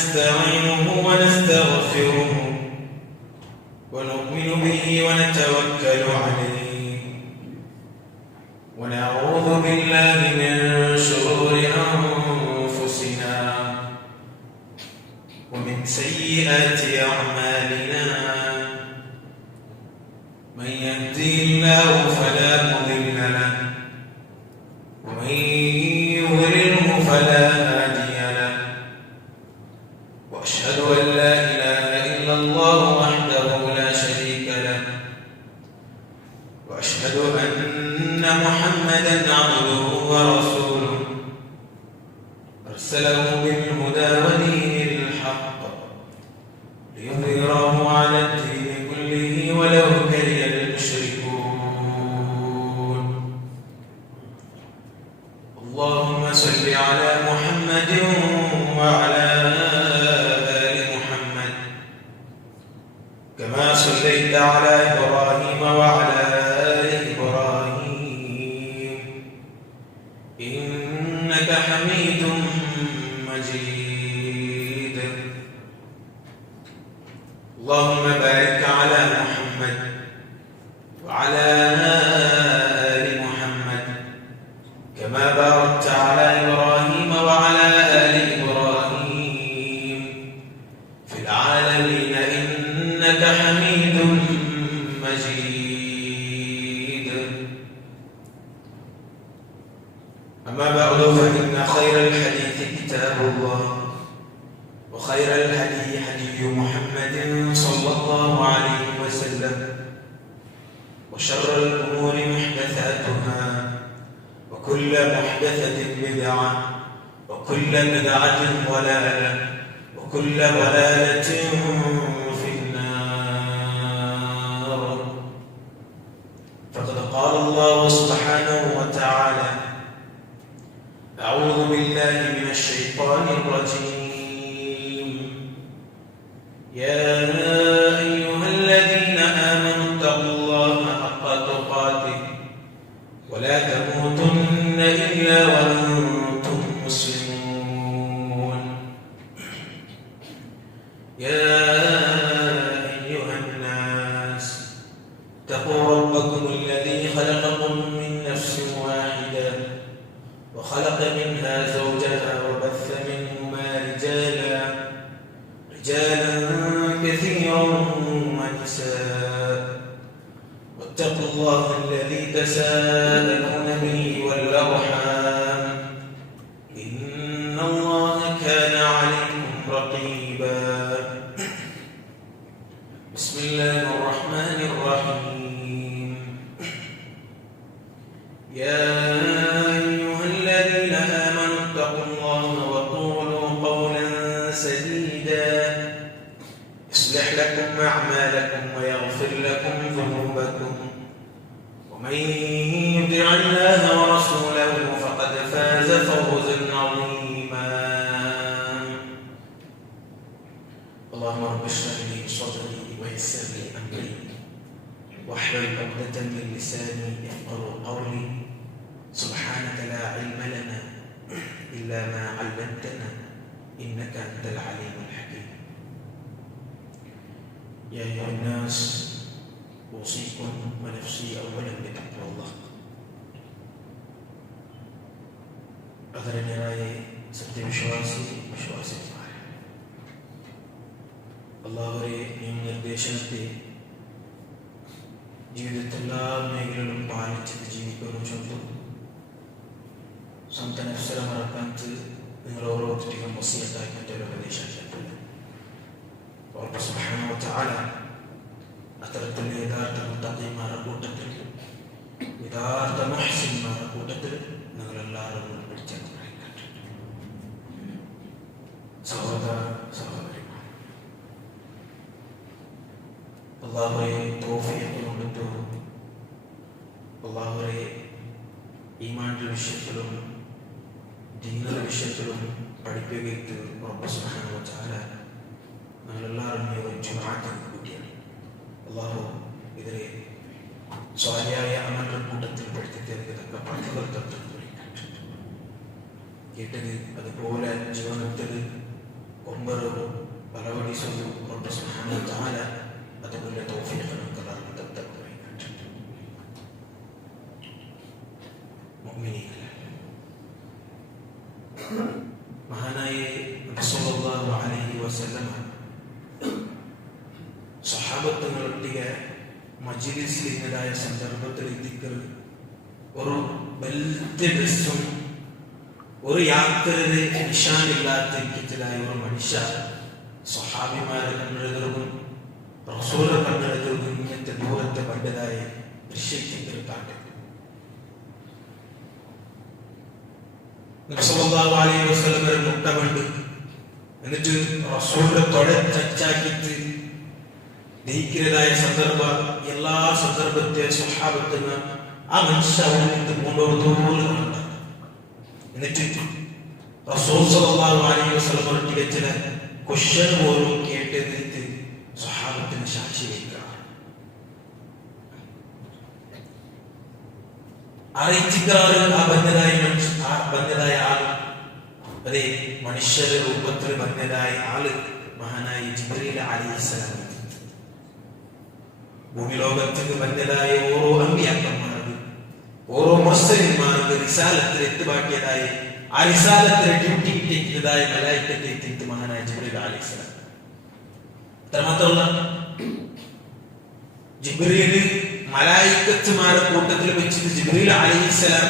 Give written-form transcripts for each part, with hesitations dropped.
ونستعينه ونستغفره ونؤمن به ونتوكل عليه ونعوذ بالله من شرور أنفسنا ومن سيئات أعمالنا من يهدي الله فلا مضل له ومن يضلله فلا هادي له وأشهد أن لا إله إلا الله وحده لا شريك له وأشهد أن محمدا عبده ورسوله أرسله بالهدى ودين الحق ليظهره على الدين كله ولو كره المشركون. اللهم صل على محمد وعلى آل محمد كما صليت على إبراهيم وعلى آل إبراهيم إنك حميد مجيد. اللهم بارك على محمد وعلى آل محمد كما باركت على إبراهيم وعلى آل إبراهيم في العالمين إنك حميد مجيد. أما بعد فإن خير الحديث كتاب الله وخير الهدي هدي محمد صلى الله عليه وسلم وشر الأمور محدثاتها وكل محدثة بدعة وكل بدعة ضلالة وكل ضلالة في النار. فقد قال الله سبحانه وتعالى: أعوذ بالله من الشيطان الرجيم. يا أيها الذين آمنوا اتقوا الله حق تقاته ولا تموتن إلا وأنتم مسلمون. يا أيها الناس اتقوا ربكم الذي خلقكم من نفس واحدة وخلق منها زوجها وبث منهما رجالا كثيرا ونساء واتقوا الله الذي تساءلون به والأرحام إن الله كان عليكم رقيبا. بسم الله الرحمن الرحيم. يا أيها الذين آمنوا اتقوا الله وقولوا قولا سديدا يصلح لكم أعمالكم ويغفر لكم ذنوبكم ومن يطع الله ورسوله فقد فاز فوزا عظيما. اللهم رب اشرح لي صدري ويسر لي أمري واحلل عقدة من لساني يفقهوا قولي. سبحانك لا علم لنا إلا ما علمتنا إنك أنت العليم الحكيم. يا أيها الناس أوصيكم ونفسي أولا بتقوى الله. ആദരണീയരായ സത്യവിശ്വാസിമാരെ, അല്ലാഹുവേ, നിയമനിർദ്ദേശത്തെ ജീവിതത്തിലെല്ലാ മേഖലകളിലും പാലിച്ചത് ജീവിക്കാനും സ്വന്തം നഫ്സിനെ മറക്കാത്ത നിങ്ങൾ ഓരോരുത്തരും വസിയത്തായി മറ്റൊരു ഉപദേശിച്ചിട്ടുണ്ട്. അല്ലാഹു സുബ്ഹാനഹു വ തആല അത്തരത്തിലുള്ള യഥാർത്ഥ മുത്തഖീമാരുടെ കൂട്ടത്തിൽ, യഥാർത്ഥ മുഹ്സിൻമാരുടെ കൂട്ടത്തിൽ നിങ്ങളെല്ലാവരും ഉൾപ്പെടുത്തിയാൽ സഹോദര സഹോദരിമാർ, അല്ലാഹുവേ തൗഫീഖ് കൊടുത്തു. അല്ലാഹുവേ ഈമാനിന്റെ വിഷയത്തിലും ദീനിന്റെ വിഷയത്തിലും പഠിപ്പിക്കുകയ്ക്ക് റബ്ബ് സുബ്ഹാനഹു വ തആല നമ്മളെല്ലാവരും ജുമുഅത്ത് കൂട്ടിയാണ്. അല്ലാഹു ഇതിലെ സ്വാലിയായ അമലുകളുടെ കൂട്ടത്തിൽ പെടുത്തിയതൊക്കെ പറ്റുകൾ കേട്ടത് അതുപോലെ ജീവിതത്തിൽ ഒമ്പത് പാലിച്ചത് റബ്ബ് സുബ്ഹാനഹു വ തആല അതുപോലെ തൗഫീഖ് നമുക്ക് തരട്ടെ. മുഅ്മിനീങ്ങളെ, മഹാനായ നബി സല്ലല്ലാഹു അലൈഹി വസല്ലം സ്വഹാബത്തുകളൊട്ടിಗೆ മജ്ലിസിൽ ഇന്നതായ സന്ദർഭത്തിൽ ദിക്ർ ഒരു വലിയ ദിവസം ഒരു യാത്രയുടെ നിശാനില്ലാത്ത ഇരിക്കത്തിലായ ഒരു മനുഷ്യ സ്വഹാബിമാരെ കണ്ടെടുക്കും റസൂലെ കണ്ടെടുക്കും ഇങ്ങനത്തെ ദൂരത്തെ പണ്ടതായ ദൃശ്യത്തിൽ കാണും. നബി സല്ലല്ലാഹു അലൈഹി വസല്ലം ഒരു മുട്ട കണ്ടു. എന്നിട്ട് റസൂലിന്റെ തൊടെ ചച്ചാക്കിയിട്ട് ദഹിക്കുന്നതായ സന്ദർഭ എല്ലാ സന്ദർഭത്തെ സ്വഹാബത്തിന് ആ മനുഷ്യ കൊണ്ടുപോകുന്നുണ്ട്. എന്നിട്ട് റസൂൽ സല്ലല്ലാഹു അലൈഹി വസല്ലം ഒരിക്കൽ ചില ക്വസ്റ്റ്യൻ പോലും കേട്ടെന്നിട്ട് സ്വഹാബത്തിന് സാക്ഷി വയ്ക്കുക. അറിയിച്ചിട്ടാണ് ആ ബന്ധതായ ആൾ, അതെ മനുഷ്യരുടെ രൂപത്തിൽ ബന്ധതായ ആള് മഹാനായ ജിബ്രീൽ അലൈഹിസ്സലാം. ഭൂമി ലോകത്തിന് ബന്ധതായ ഓരോ അമ്പിയാക്കന്മാർക്ക് ഓരോ മുർസലിന്മാർക്ക് റിസാലത്തിൽ എത്തുപാട്ടിയതായ ആ റിസാലത്തിൽ ഡ്യൂട്ടി കിട്ടിയതായ മലായിക്കത്തെ എത്തിയിട്ട് മഹാനായ ജിബ്രീൽ അലൈഹിസ്സലാം. അത്രമാത്രമല്ല, ജിബ്രീൽ മലായിക്കത്തുമാരുടെ കൂട്ടത്തിൽ വെച്ചിട്ട് ജിബ്രീൽ അലൈഹിസ്സലാം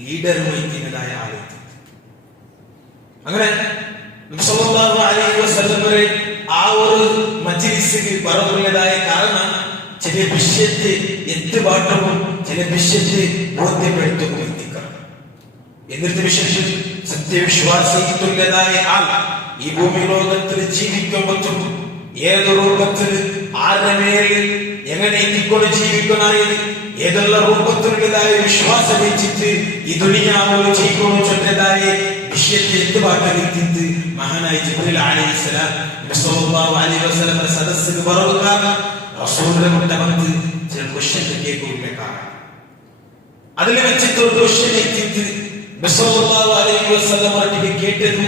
ലീഡർ വഹിക്കുന്നതായ ആളെത്തി. അങ്ങനെ നബി സല്ലല്ലാഹു അലൈഹി വസല്ലം ആ ഒരു മജ്ലിസിൽ പറഞ്ഞതായ കാരണം ചില വിഷയത്തെ എത്തുപാട്ടവും ചില വിഷയത്തെ ബോധ്യപ്പെടുത്തുകയും എന്നിട്ട് വിശേഷം സത്യവിശ്വാസിയായ ആൾ ഈ ഭൂമി ലോകത്തിൽ ജീവിക്കുമ്പോൾ ഏത് രൂപത്തിൽ ആരുടെ മേലിൽ എങ്ങനെ എത്തിക്കൊണ്ട് ജീവിക്കണമായത് ഏതെല്ലാം രൂപത്തിലുള്ളതായ വിശ്വാസം വെച്ചിട്ട് ഈ ദുനിയാവിൽ ജീവിക്കണം ചൊല്ലതായ വിഷയത്തെ എത്തുപാട്ടെടുത്തിട്ട് മഹാനായ ജിബ്രീൽ അലൈഹിസ്സലാം സല്ലല്ലാഹു അലൈഹി വസല്ലം സദസ്സിൽ പറയുക റസൂലിന്റെ മുട്ട വന്ന് ചില ക്വസ്റ്റ്യൻ കേൾക്കുക. അതിൽ വെച്ചിട്ട് ഒരു ക്വസ്റ്റ്യൻ എത്തിയിട്ട് സല്ലല്ലാഹു അലൈഹി വസല്ലം കേട്ടത്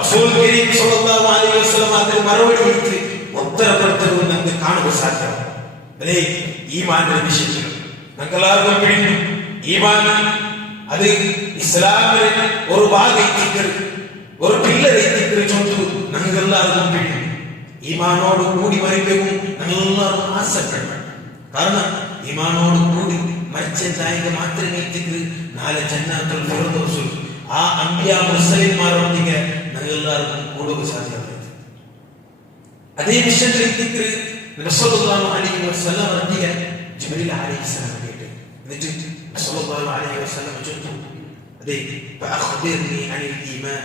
റസൂൽ കരീം സല്ലല്ലാഹു അലൈഹി വസല്ലം അതിന് മറുപടി കൊടുത്ത് ഉത്തരപ്പെടുത്തത് നമുക്ക് കാണുക സാധ്യമാണ്. അതെ, ഈമാന്റെ വിഷയത്തിൽ ഞങ്ങളാർക്കും പിടിഞ്ഞു. ഈമാൻ അത് ഇസ്ലാമിലെ ഒരു ഭാഗം ഒരു പിള്ളേരെ ചൊല്ലു ഞങ്ങളെല്ലാവർക്കും പിടിഞ്ഞു. ഈമാനോട് കൂടി മരിക്കും ഞങ്ങളെല്ലാവരും ആശപ്പെടണം. കാരണം ഈമാനോട് കൂടി മരിച്ചതായത് മാത്രമേ നാളെ ജന്നത്തുൽ ഫിർദൗസിൽ ആ അമ്പിയാ മുർസലിന്മാരൊന്നിಗೆ ഞങ്ങളെല്ലാവർക്കും കൂടുക സാധ്യത. അതേ വിഷയത്തിൽ നബി സല്ലല്ലാഹു അലൈഹി വസല്ലം ജിബ്രീൽ അലൈഹിസ്സലാം കേട്ടു. എന്നിട്ട് നബി സല്ലല്ലാഹു അലൈഹി വസല്ലം ചോദിച്ചു, അതേ ഫഅഖ്ബിർനി അനിൽ ഈമാൻ.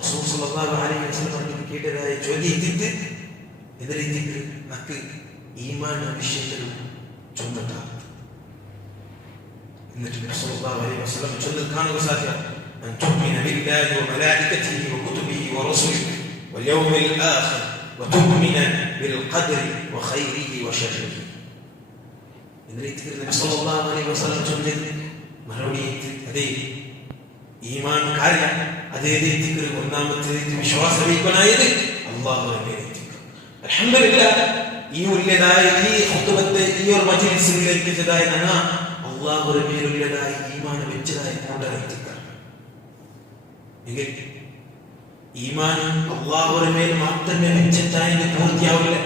റസൂൽ സല്ലല്ലാഹു അലൈഹി വസല്ലം കേട്ടതായ ചോദ്യത്തിട്ട് എതിരെത്തിട്ട് നമുക്ക് ഈമാൻ വിഷയത്തിൽ ചൊല്ലട്ടാ. എന്നിട്ട് നബി സല്ലല്ലാഹു അലൈഹി വസല്ലം ചൊല്ലൽ കാണുക സാധ്യത. അൻ തുഅ്മിന ബില്ലാഹി വ മലായികതിഹി വ കുതുബിഹി വ റസൂലിഹി വൽ യൗമിൽ ആഖിർ وتؤمن بالقدر وخيره وشره. നബി സല്ലല്ലാഹു അലൈഹി വസല്ലം ചൊല്ലുന്നത് മറുപടി അതേ ഈമാൻ കാര്യം അതേ ദിക്ർ ഒന്നാമത്തെ വിശ്വാസരീകനായത് അല്ലാഹുവിനെ ദിക്ർ. അൽഹംദുലില്ലാഹ് ഈ ഉള്ളതായ ഈ ഖുതുബത്തെ ഈ ഒരു മജ്ലിസിലേക്ക് ചെയ്തതായ നാ അല്ലാഹുവിന്റെ മേലുള്ളതായ ഈമാൻ വെച്ചതായ കൂട്ടരെ ദിക്ർ. ഈമാൻ അല്ലാഹുവിന്റെ മേൽ മാത്രമേ വെച്ചിട്ടായി പൂർത്തിയാവില്ല.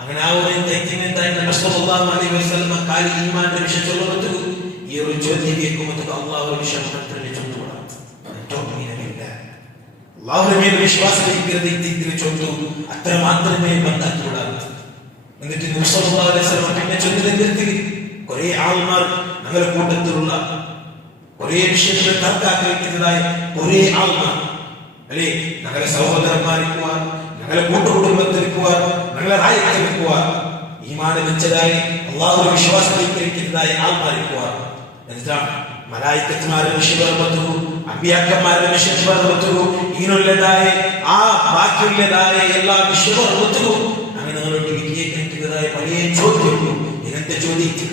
അങ്ങനെ ആ ഒരു തെറ്റിനെന്തായി നബി സല്ലല്ലാഹു അലൈഹി വസല്ലം കാലി ഈമാന്റെ വിഷയം ചൊല്ലുന്നത് ഈ ഒരു ചോദ്യം കേൾക്കുമ്പോൾ അല്ലാഹുവിന്റെ വിഷയം മാത്രമേ ചൊല്ലുകൂടാ. അല്ലാഹുവിന്റെ മേൽ വിശ്വാസം ചൊല്ലു അത്ര മാത്രമേ ബന്ധാക്കികൂടാ. എന്നിട്ട് നബി സല്ലല്ലാഹു അലൈഹി വസല്ലം പിന്നെ ചൊല്ലുന്നത് കുറെ ആൾമാർ ഞങ്ങളുടെ കൂട്ടത്തിലുള്ള കുറെ വിഷയങ്ങൾ തർക്കാക്കിയതായ കുറെ ആൾമാർ അല്ലെ ഞങ്ങളുടെ സഹോദരന്മാരിക്കുക ഞങ്ങളുടെ കൂട്ടുകുടുംബത്തിരിക്കുക ഞങ്ങളുടെ രാജ്യത്തിരിക്കുക ഈമാൻ വെച്ചതായി അല്ലാഹുവിന്റെ വിശ്വാസം സ്വീകരിക്കുന്നതായ ആൾമാരിക്കുക. എന്നിട്ടാണ് മലായിക്കത്തുമാരുടെ വിഷയം അമ്പിയാക്കന്മാരുടെ വിഷയം ഇങ്ങനെയുള്ളതായ ആ ബാക്കിയുള്ളതായ എല്ലാ വിഷയവും അങ്ങനെ കേൾക്കുന്നതായ പഴയ ചോദ്യങ്ങളും ഇങ്ങനത്തെ ചോദ്യത്തിൽ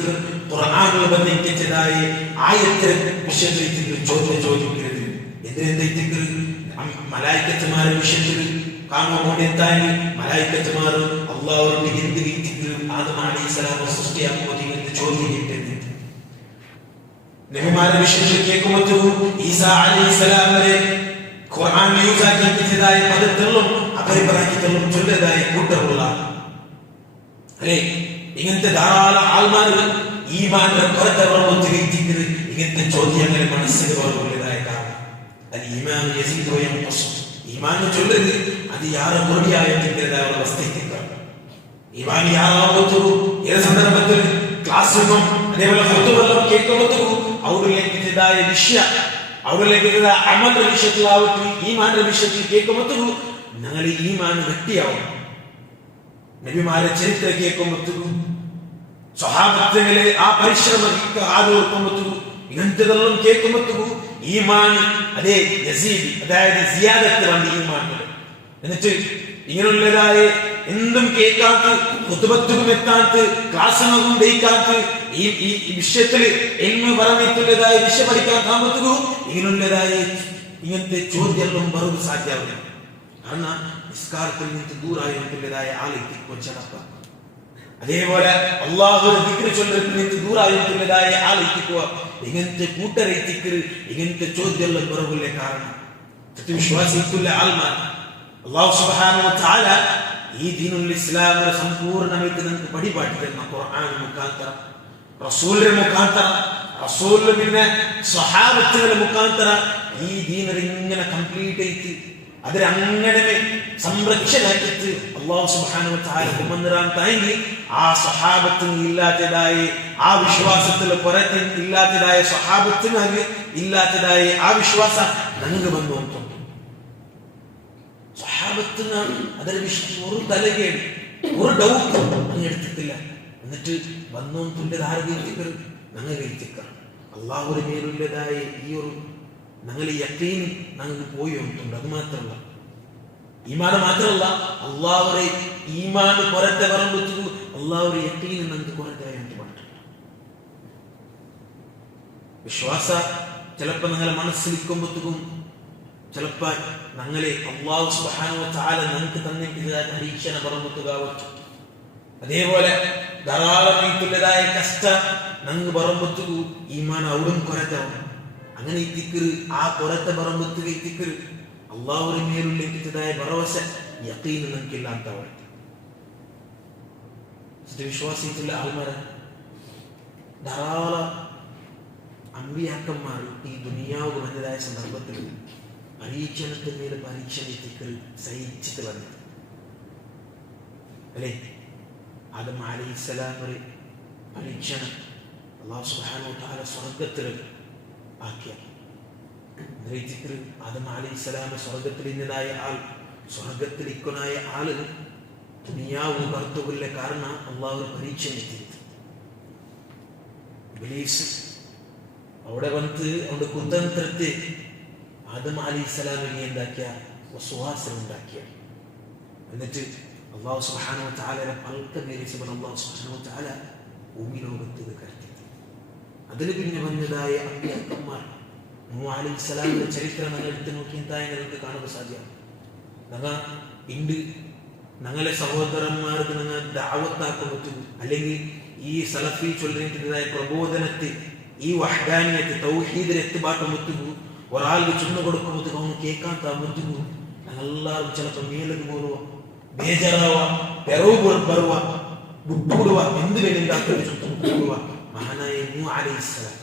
ഖുർആനിൽ ബന്ധിച്ചതായ ആയത്തെ വിഷയത്തിൽ ചോദ്യം ചോദിക്കരുത്. എന്തിനെന്തെങ്കിലും മലായിക്കത്തുമാരുടെ വിഷയത്തിൽ കാണുകൊണ്ടെത്താൻ മലായിക്കത്തുമാർ അള്ളാഹുവിന്റെ എന്ത് രീതിക്കും ആദം അലൈഹിസ്സലാം സൃഷ്ടിയാക്കുമ്പോൾ ഇങ്ങനത്തെ ചോദ്യം കേട്ടത് നബിമാരെ വിശേഷം കേൾക്കുമ്പോൾ ഈസാ അലൈഹിസ്സലാം വരെ ഖുർആൻ യൂസാക്കിയതായ പദത്തിലും അപരിപരാക്കിയതിലും ചൊല്ലതായ കൂട്ടറുള്ള അല്ലെ ഇങ്ങനത്തെ ധാരാളം ആൾമാരുകൾ ഈമാന്റെ പുറത്തെ തിരിക്കുന്നത് ഇങ്ങനത്തെ ചോദ്യങ്ങൾ മനസ്സിൽ വളരുന്നതായ കാരണം അത് ഈമാൻ യസീദ് വയൻഖുസ് ഈമാൻ ചൊല്ലുന്നത് അത് യാറെ മറുപടിയായതിൻ്റെതായ അവസ്ഥയ്ക്കാണ് ഈമാൻ യാറാവത്തു ഏത് സന്ദർഭത്തിൽ ക്ലാസ് റൂമും അതേപോലെ ഫത്വയെല്ലാം കേൾക്കുമ്പോൾ അവരിലേക്കിതായ വിഷയ അവരിലേക്കിതായ അമലിന്റെ വിഷയത്തിലാവട്ടെ ഈമാന്റെ വിഷയത്തിൽ കേൾക്കുമ്പോൾ ഞങ്ങൾ ഈമാൻ ഗട്ടിയാവും നബിമാരെ ചരിത്രം കേൾക്കുമ്പോൾ സ്വഹാബത്തുകളെ ആ പരിശ്രമം ആദോർക്കുമ്പോൾ ഇങ്ങനത്തെതെല്ലാം കേൾക്കുമ്പോൾ ഈമാൻ അതേ യസീദ് അതായത് സിയാദത്ത് വന്ന ഈമാൻ എന്നിട്ട് ഇങ്ങനെയുള്ളതായ എന്തും കേൾക്കാത്ത കുത്തുബത്തും എത്താത്ത ക്ലാസ്സുകളും ദയിക്കാത്ത ഈ വിഷയത്തിൽ എൽമ പറഞ്ഞിട്ടുള്ളതായ വിഷയം പഠിക്കാൻ താമസവും ഇങ്ങനെയുള്ളതായ ഇങ്ങനത്തെ ചോദ്യങ്ങളും ബറുവ് സാധ്യമാവില്ല കാരണം നിസ്കാരത്തിൽ നിന്ന് ദൂരായിട്ടുള്ളതായ ആളെത്തി കൊച്ചടപ്പ അതേപോലെ അള്ളാഹുവിന്റെ ദിക്ർ ചൊല്ലത്തിൽ നിന്ന് ദൂരായിട്ടുള്ളതായ ആളെത്തിക്കുക ഇങ്ങനത്തെ കൂട്ടരെത്തിക്കൽ ഇങ്ങനത്തെ ചോദ്യങ്ങളും ബറുവിലെ കാരണം സത്യവിശ്വാസിക്കുള്ള ആൾമാർ അല്ലാഹു സുബ്ഹാനഹു വ തആല ഈ ദീനുൽ ഇസ്ലാമിനെ സമ്പൂർണ്ണമായിട്ട് നമുക്ക് പഠിപ്പാട്ടി തരുന്ന ഖുർആൻ മുഖാന്തരം റസൂലിന്റെ മുഖാന്തരം റസൂലിന്റെ പിന്നെ സ്വഹാബത്തുകളുടെ മുഖാന്തരം ഈ ദീനിനെ ഇങ്ങനെ കംപ്ലീറ്റ് ആയിട്ട് അതിരങ്ങനെ സംരക്ഷണാക്കിയിട്ട് അല്ലാഹു സുബ്ഹാനഹു വ തആല കൊണ്ടുവരാൻ താങ്ങി ആ സ്വഹാബത്തിന് ഇല്ലാത്തതായ ആ വിശ്വാസത്തിൽ പുറത്ത് ഇല്ലാത്തതായ സ്വഹാബത്തിന് ഇല്ലാത്തതായ ആ വിശ്വാസം ഞങ്ങൾക്ക് വന്നു സ്വഹാബത്തിനാണ് അതിന്റെ വിഷയം ഒരു തലകേട് ഒരു ഡൗട്ട് അങ്ങ് എടുത്തിട്ടില്ല എന്നിട്ട് വന്നോ തുല്യധാരക എത്തിക്കൽ ഞങ്ങൾ എത്തിക്കണം അള്ളാഹുവിന്റെ മേലുള്ളതായ ഈ ഒരു ഞങ്ങൾ യഖീൻ ഞങ്ങൾക്ക് പോയി വന്നിട്ടുണ്ട് അത് മാത്രമല്ല ഈമാൻ മാത്രമല്ല അള്ളാഹുടെ ഈമാൻ പുറത്തെ പറയുമ്പോൾ അള്ളാഹുടെ യഖീൻ ഞങ്ങൾക്ക് കുറഞ്ഞായി പറഞ്ഞിട്ടുണ്ട് വിശ്വാസ ചിലപ്പോൾ ഞങ്ങളെ മനസ്സിലിരിക്കുമ്പോഴത്തേക്കും ചിലപ്പോൾ ഞങ്ങളെ അല്ലാഹു സുബ്ഹാനഹു വ തആല ഞങ്ങൾക്ക് തന്നിട്ടുള്ളതായ പരീക്ഷണ പറയുമ്പോഴത്തേക്കാവട്ടെ അതേപോലെ ധാരാളമായിട്ടുള്ളതായ കഷ്ടം ഞങ്ങൾ പറയുമ്പോഴത്തേക്ക് ഈമാൻ അവിടും കുറത്താവും അങ്ങനെ എത്തിക്കരു ആ പുറത്തെ പറമ്പത്തേക്ക് എത്തിക്കരു അള്ളാഹുവിന്റെ മേലുള്ളതായ ഭരവസ യഖീൻ ഞങ്ങൾക്ക് ഇല്ലാത്തവട്ടെ വിശ്വാസിച്ചുള്ള ആൾമാരെ ധാരാളം അമ്പിയാക്കന്മാർ ഈ ദുനിയാവ് വന്നതായ സന്ദർഭത്തിൽ പരീക്ഷണത്തിന് മേലെ പരീക്ഷണത്തിക്കൽ സഹിച്ചിട്ട് വന്നത് അല്ലേ ആദം അലൈഹിസ്സലാം വരെ പരീക്ഷണം അല്ലാഹു സുബ്ഹാനഹു വ തആല സ്വർഗ്ഗത്തിൽ ആക്കിയ ആദം അലൈഹിസ്സലാം സ്വർഗ്ഗത്തിൽ ഇന്നതായ ആൾ സ്വർഗ്ഗത്തിൽ ഇക്കനായ ആള് ദുനിയാവ് ഭർത്തുവില്ല കാരണം അള്ളാഹു പരീക്ഷണം ഇബ്ലീസ് അവിടെ വന്ന് അവിടെ കുതന്ത്രത്തെ ആദം അലൈഹിസ്സലാമിനെ എന്താക്കിയ വസ്വാസം ഉണ്ടാക്കിയ എന്നിട്ട് അല്ലാഹു സുബ്ഹാനഹു വ തആല പൽക്കമേരിച്ച് അല്ലാഹു സുബ്ഹാനഹു വ തആല ഭൂമി ലോകത്ത് കടത്തി അതിന് പിന്നെ വന്നതായ അമ്പിയാക്കന്മാർ നൂഹ് അലൈഹിസ്സലാമിന്റെ ചരിത്രം നിങ്ങൾ എടുത്ത് നോക്കി എന്തായി നിങ്ങൾക്ക് കാണുക സാധ്യമാണ് ഞങ്ങൾ ഇണ്ട് ഞങ്ങളെ സഹോദരന്മാർക്ക് ഞങ്ങൾ ദഅവത്താക്കാൻ പറ്റും അല്ലെങ്കിൽ ഈ സലഫി ചൊല്ലിൻ്റെതായ പ്രബോധനത്തെ ഈ വഹ്ദാനിയത്തെ തൗഹീദിൽ എത്തിപ്പാട്ട് മുത്തുകൂ ഒരാൾക്ക് ചുണ്ണു കൊടുക്കുമ്പോൾ അവന് കേൾക്കാൻ താമസിക്കൂ ഞങ്ങളെല്ലാവരും ചിലപ്പോൾ മേലത് പോരുക ബേജാറാവുക പെറവ് ബറുക വിട്ടുകൊടുക എന്ത് വേണ്ടിണ്ടാക്കി ചുറ്റുക മഹാനായ നൂഹ് അലൈഹിസ്സലാം